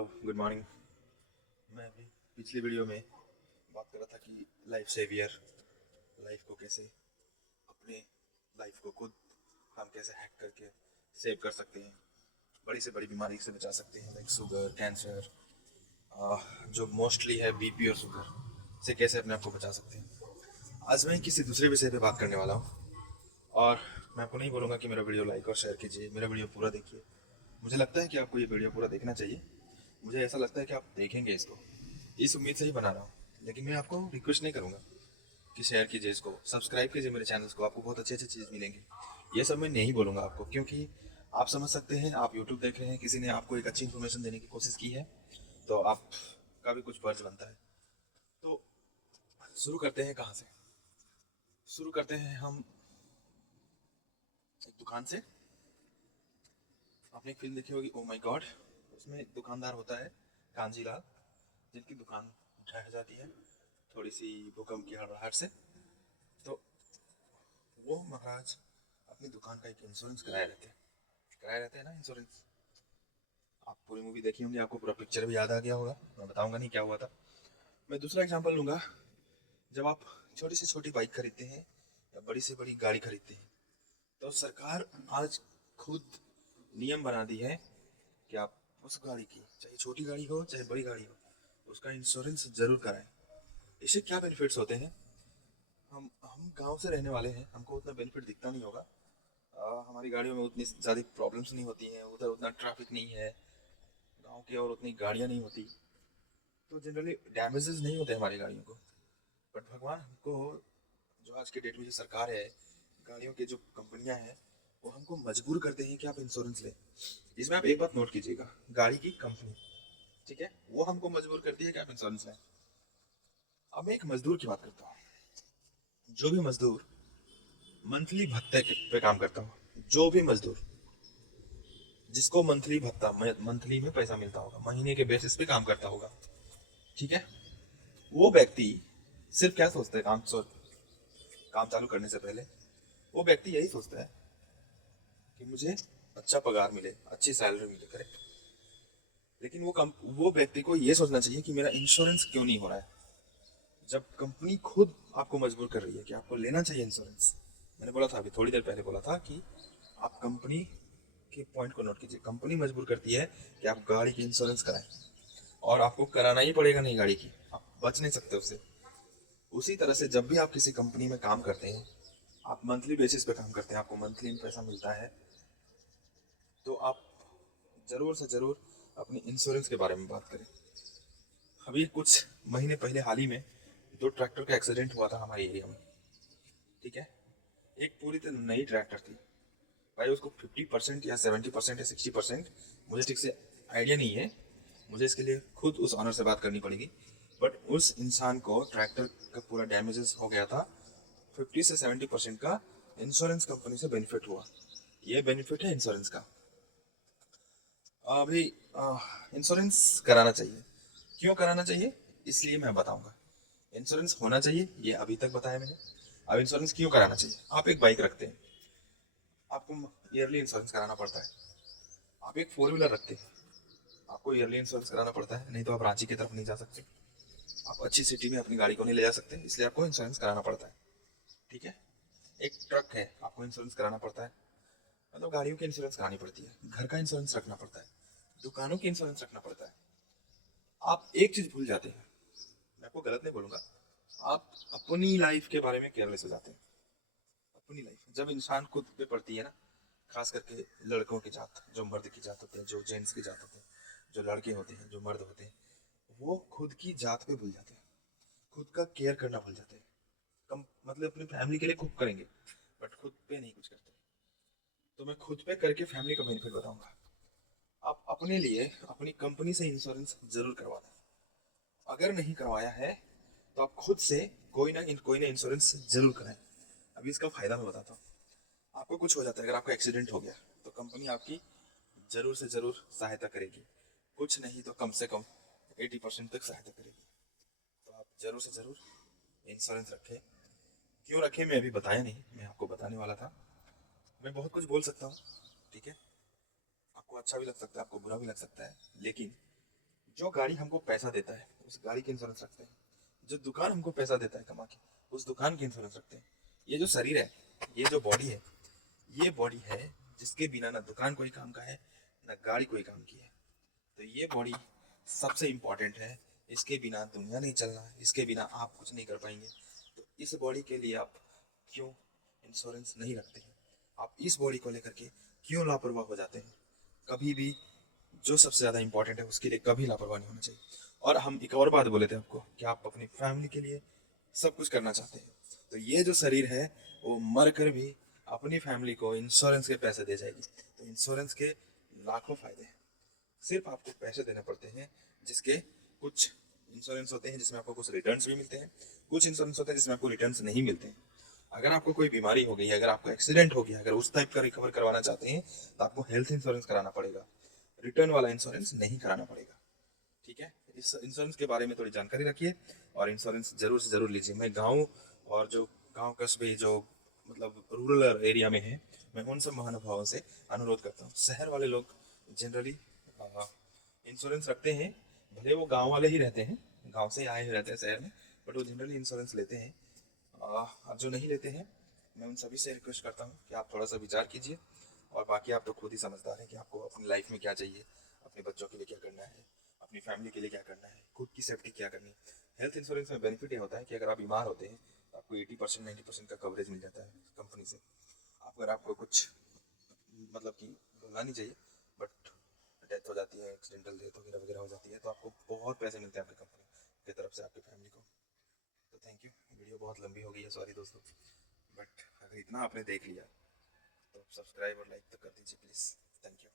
Hello, good morning. मैं अभी पिछली वीडियो में बात कर रहा था कि लाइफ सेवियर, लाइफ को कैसे, अपने लाइफ को खुद हम कैसे हैक करके सेव कर सकते हैं, बड़ी से बड़ी बीमारी से बचा सकते हैं, लाइक शुगर, कैंसर, जो मोस्टली है बीपी और शुगर से कैसे अपने आप को बचा सकते हैं। आज मैं किसी दूसरे विषय पे बात करने वाला हूँ और मैं आपको नहीं बोलूँगा कि मेरा वीडियो लाइक और शेयर कीजिए, मेरा वीडियो पूरा देखिए। मुझे लगता है कि आपको ये वीडियो पूरा देखना चाहिए। मुझे ऐसा लगता है कि आप देखेंगे इसको, इस उम्मीद से ही बना रहा हूँ। लेकिन मैं आपको रिक्वेस्ट नहीं करूँगा कि शेयर कीजिए इसको, सब्सक्राइब कीजिए मेरे चैनल्स को, आपको बहुत अच्छी अच्छी चीज़ मिलेंगी। ये सब मैं नहीं बोलूँगा आपको, क्योंकि आप समझ सकते हैं, आप यूट्यूब देख रहे हैं, किसी ने आपको एक अच्छी इन्फॉर्मेशन देने की कोशिश की है, तो आपका भी कुछ फर्ज बनता है। तो शुरू करते हैं कहाँ से? शुरू करते हैं हम एक दुकान से। आपने एक फिल्म देखी होगी, ओ माई गॉड। उसमें एक दुकानदार होता है, कांजीलाल, जिनकी दुकान ढह जाती है थोड़ी सी भूकंप की हड़बड़ाहट से। तो वो महाराज अपनी दुकान का एक इंश्योरेंस कराए रहते हैं ना, इंश्योरेंस। आप पूरी मूवी देखी होंगी, आपको पूरा पिक्चर भी याद आ गया होगा, मैं बताऊंगा नहीं क्या हुआ था। मैं दूसरा एग्जांपल लूंगा। जब आप छोटी से छोटी बाइक खरीदते हैं या बड़ी से बड़ी गाड़ी खरीदते हैं, तो सरकार आज खुद नियम बना दी है कि आप उस गाड़ी की, चाहे छोटी गाड़ी हो चाहे बड़ी गाड़ी हो, उसका इंश्योरेंस जरूर कराएं। इससे क्या बेनिफिट्स होते हैं? हम गांव से रहने वाले हैं, हमको उतना बेनिफिट दिखता नहीं होगा। हमारी गाड़ियों में उतनी ज़्यादा प्रॉब्लम्स नहीं होती हैं, उधर उतना ट्रैफिक नहीं है, गांव की और उतनी गाड़ियाँ नहीं होती, तो जनरली डैमेजेस नहीं होते हमारी गाड़ियों को। बट भगवान हमको, जो आज के डेट में जो सरकार है, गाड़ियों की जो कंपनियां हैं, वो हमको मजबूर करते हैं कि आप इंश्योरेंस लें। इसमें आप एक बात नोट कीजिएगा, गाड़ी की कंपनी, ठीक है, वो हमको मजबूर करती है कि आप इंश्योरेंस लें। अब मैं एक मजदूर की बात करता हूँ। जो भी मजदूर मंथली भत्ते पे काम करता हूँ, जो भी मजदूर जिसको मंथली भत्ता, मंथली में पैसा मिलता होगा, महीने के बेसिस पे काम करता होगा, ठीक है, वो व्यक्ति सिर्फ क्या सोचता है, काम चालू करने से पहले वो व्यक्ति यही सोचता है कि मुझे अच्छा पगार मिले, अच्छी सैलरी मिले, करेक्ट। लेकिन वो व्यक्ति को ये सोचना चाहिए कि मेरा इंश्योरेंस क्यों नहीं हो रहा है। जब कंपनी खुद आपको मजबूर कर रही है कि आपको लेना चाहिए इंश्योरेंस, मैंने बोला था अभी थोड़ी देर पहले बोला था कि आप कंपनी के पॉइंट को नोट कीजिए। कंपनी मजबूर करती है कि आप गाड़ी की इंश्योरेंस कराएं, और आपको कराना ही पड़ेगा, नहीं गाड़ी की आप बच नहीं सकते उससे। उसी तरह से जब भी आप किसी कंपनी में काम करते हैं, आप मंथली बेसिस पे काम करते हैं, आपको मंथली पैसा मिलता है, तो आप जरूर से जरूर अपनी इंश्योरेंस के बारे में बात करें। अभी कुछ महीने पहले हाल ही में दो ट्रैक्टर का एक्सीडेंट हुआ था हमारे एरिया में, ठीक है। एक पूरी तरह नई ट्रैक्टर थी, भाई उसको 50% या 70% या 60%, मुझे ठीक से आइडिया नहीं है, मुझे इसके लिए खुद उस ऑनर से बात करनी पड़ेगी। बट उस इंसान को ट्रैक्टर का पूरा डैमेजेस हो गया था। 50 से 70% का इंश्योरेंस कंपनी से बेनिफिट हुआ। ये बेनिफिट है इंश्योरेंस का। अभी इंश्योरेंस कराना चाहिए। क्यों कराना चाहिए, इसलिए मैं बताऊंगा। इंश्योरेंस होना चाहिए, ये अभी तक बताया मैंने। अब इंश्योरेंस क्यों कराना चाहिए? आप एक बाइक रखते हैं, आपको ईयरली इंश्योरेंस कराना पड़ता है। आप एक फोर व्हीलर रखते हैं, आपको ईयरली इंश्योरेंस कराना पड़ता है, नहीं तो आप रांची की तरफ नहीं जा सकते, आप अच्छी सिटी में अपनी गाड़ी को नहीं ले जा सकते, इसलिए आपको इंश्योरेंस कराना पड़ता है, ठीक है। एक ट्रक है, आपको इंश्योरेंस कराना पड़ता है, मतलब गाड़ियों की इंश्योरेंस करानी पड़ती है, घर का इंश्योरेंस रखना पड़ता है, दुकानों की इंश्योरेंस रखना पड़ता है। आप एक चीज भूल जाते हैं, मैं आपको गलत नहीं बोलूंगा, आप अपनी लाइफ के बारे में केयरलेस हो जाते हैं। अपनी लाइफ जब इंसान खुद पे पड़ती है ना, खास करके लड़कों की जात, जो मर्द की जात होते हैं, जो जेंट्स की जात होते हैं, जो लड़के होते हैं, जो मर्द होते हैं, वो खुद की जात पे भूल जाते हैं, खुद का केयर करना भूल जाते हैं। कम मतलब अपनी फैमिली के लिए खूब करेंगे, बट खुद पे नहीं कुछ करते। तो मैं खुद पे करके फैमिली का बेनिफिट बताऊंगा। आप अपने लिए अपनी कंपनी से इंश्योरेंस जरूर करवा दें। अगर नहीं करवाया है तो आप खुद से कोई ना इंश्योरेंस जरूर कराएं। अभी इसका फायदा मैं बताता हूँ। आपको कुछ हो जाता है, अगर आपका एक्सीडेंट हो गया, तो कंपनी आपकी जरूर से जरूर सहायता करेगी। कुछ नहीं तो कम से कम 80% तक सहायता करेगी। तो आप जरूर से जरूर इंश्योरेंस रखें। क्यों रखें मैं अभी बताया नहीं, मैं आपको बताने वाला था। मैं बहुत कुछ बोल सकता हूँ, ठीक है, आपको अच्छा भी लग सकता है, आपको बुरा भी लग सकता है, लेकिन जो गाड़ी हमको पैसा देता है उस गाड़ी की इंश्योरेंस रखते हैं, जो दुकान हमको पैसा देता है कमा के उस दुकान की इंश्योरेंस रखते हैं। ये जो शरीर है, ये जो बॉडी है, ये बॉडी है जिसके बिना ना दुकान कोई काम का है ना गाड़ी कोई काम की है। तो ये बॉडी सबसे इम्पोर्टेंट है, इसके बिना दुनिया नहीं चलना, इसके बिना आप कुछ नहीं कर पाएंगे। तो इस बॉडी के लिए आप क्यों इंश्योरेंस नहीं रखते हैं? आप इस बॉडी को लेकर के क्यों लापरवाह हो जाते हैं? कभी भी जो सबसे ज़्यादा इंपॉर्टेंट है उसके लिए कभी लापरवाह नहीं होना चाहिए। और हम एक और बात बोले थे आपको कि आप अपनी फैमिली के लिए सब कुछ करना चाहते हैं, तो ये जो शरीर है वो मर कर भी अपनी फैमिली को इंश्योरेंस के पैसे दे जाएगी। तो इंश्योरेंस के लाखों फायदे हैं, सिर्फ आपको पैसे देने पड़ते हैं, जिसके कुछ इंश्योरेंस होते हैं जिसमें आपको कुछ रिटर्न्स भी मिलते हैं, कुछ इंश्योरेंस होते हैं जिसमें आपको रिटर्न्स नहीं मिलते हैं। अगर आपको कोई बीमारी हो गई, अगर आपको एक्सीडेंट हो गया, अगर उस टाइप का रिकवर करवाना चाहते हैं तो आपको हेल्थ इंश्योरेंस कराना पड़ेगा, रिटर्न वाला इंश्योरेंस नहीं कराना पड़ेगा। ठीक है, इस इंश्योरेंस के बारे में थोड़ी जानकारी रखिए और इंश्योरेंस जरूर से जरूर लीजिए। मैं गाँव और जो गाँव कस्बे जो मतलब रूरल एरिया में है, मैं उन सब महानुभावों से अनुरोध करता हूँ। शहर वाले लोग जनरली इंश्योरेंस रखते हैं, भले वो गांव वाले ही रहते हैं, गांव से आए हुए रहते हैं शहर में, बट वो जनरली इंश्योरेंस लेते हैं। और जो नहीं लेते हैं, मैं उन सभी से रिक्वेस्ट करता हूँ कि आप थोड़ा सा विचार कीजिए। और बाकी आप तो खुद ही समझदार हैं कि आपको अपनी लाइफ में क्या चाहिए, अपने बच्चों के लिए क्या करना है, अपनी फैमिली के लिए क्या करना है, खुद की सेफ्टी क्या करनी है। हेल्थ इंश्योरेंस में बेनिफिट ये होता है कि अगर आप बीमार होते हैं तो आपको 80% 90% का कवरेज मिल जाता है कंपनी से। अगर आपको कुछ मतलब कि बोलना नहीं चाहिए, बट डेथ हो जाती है, एक्सीडेंटल डेथ वगैरह वगैरह हो जाती है, तो आपको बहुत पैसे मिलते हैं आपकी कंपनी की तरफ से आपकी फैमिली को। तो थैंक यू, वीडियो बहुत लंबी हो गई है, सॉरी दोस्तों, बट अगर इतना आपने देख लिया तो सब्सक्राइब और लाइक तो कर दीजिए प्लीज़। Thank you.